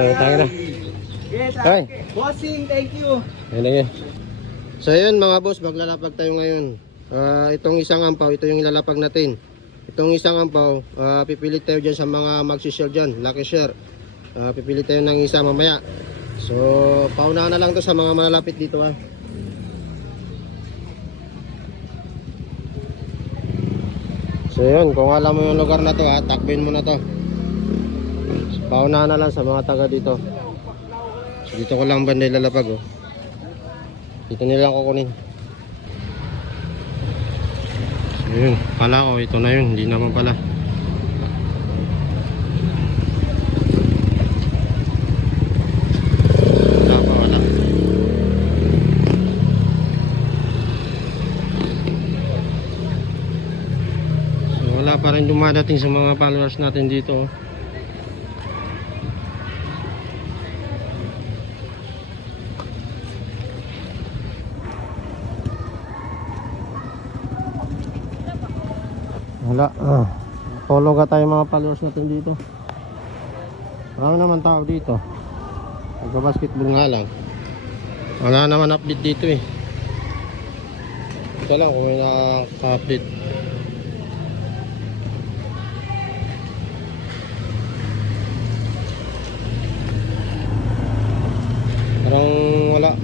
Tayo na. Yes, Ay. bossing, thank you. Ayun na yun. So yun mga boss, maglalapag tayo ngayon. Itong isang ampaw, ito yung ilalapag natin. Itong isang ampaw, pipilit tayo dyan sa mga magsishare dyan, lucky share. Pipilit tayo ng isa mamaya. So paunahan na lang to sa mga malalapit dito ha. So yun, kung alam mo yung lugar na to ha, takbin mo na to. So, paunahan na lang sa mga taga dito. So, dito ko lang banda ilalapag oh. Dito nilang kukunin. So yun, pala ko ito na yun, hindi naman pala. Wala. So wala pa rin dumadating sa mga followers natin dito oh. Wala. Follow ka tayo mga followers natin dito. Marami naman tao dito. Nagka-basketball nga lang. Wala naman update dito eh. Ito lang kung may nakaka-update. Parang wala.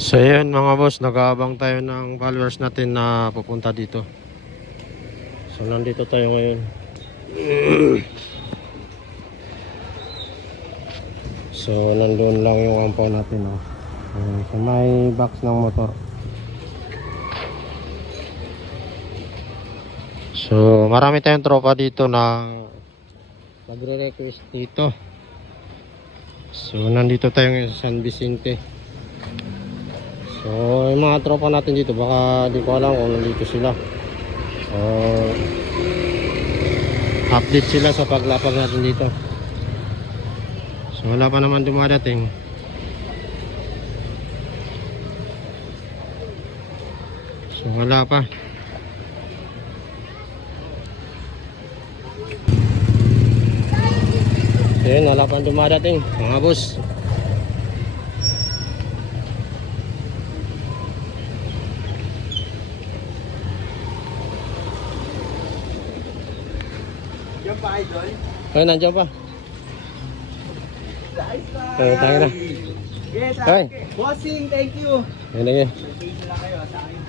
So yun mga boss, nag-aabang tayo ng followers natin na pupunta dito. So nandito tayo ngayon. So nandun lang yung ampaw natin oh. So may box ng motor. So marami tayong tropa dito na nagre-request dito. So nandito tayo ngayon sa San Vicente. So yung mga tropa natin dito, baka di ko alam kung nandito sila. Update sila sa paglapag natin dito. So wala pa naman dumadating. So wala pa. So yun, wala pa dumadating mga boss. Diyan pa, idol. Ay, nandiyan pa. Tayo na. Yes, Ay. bossing, thank you. Ayun na yun. Thank you lang kayo sa akin.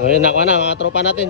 Ayun, nakuha na mga tropa natin.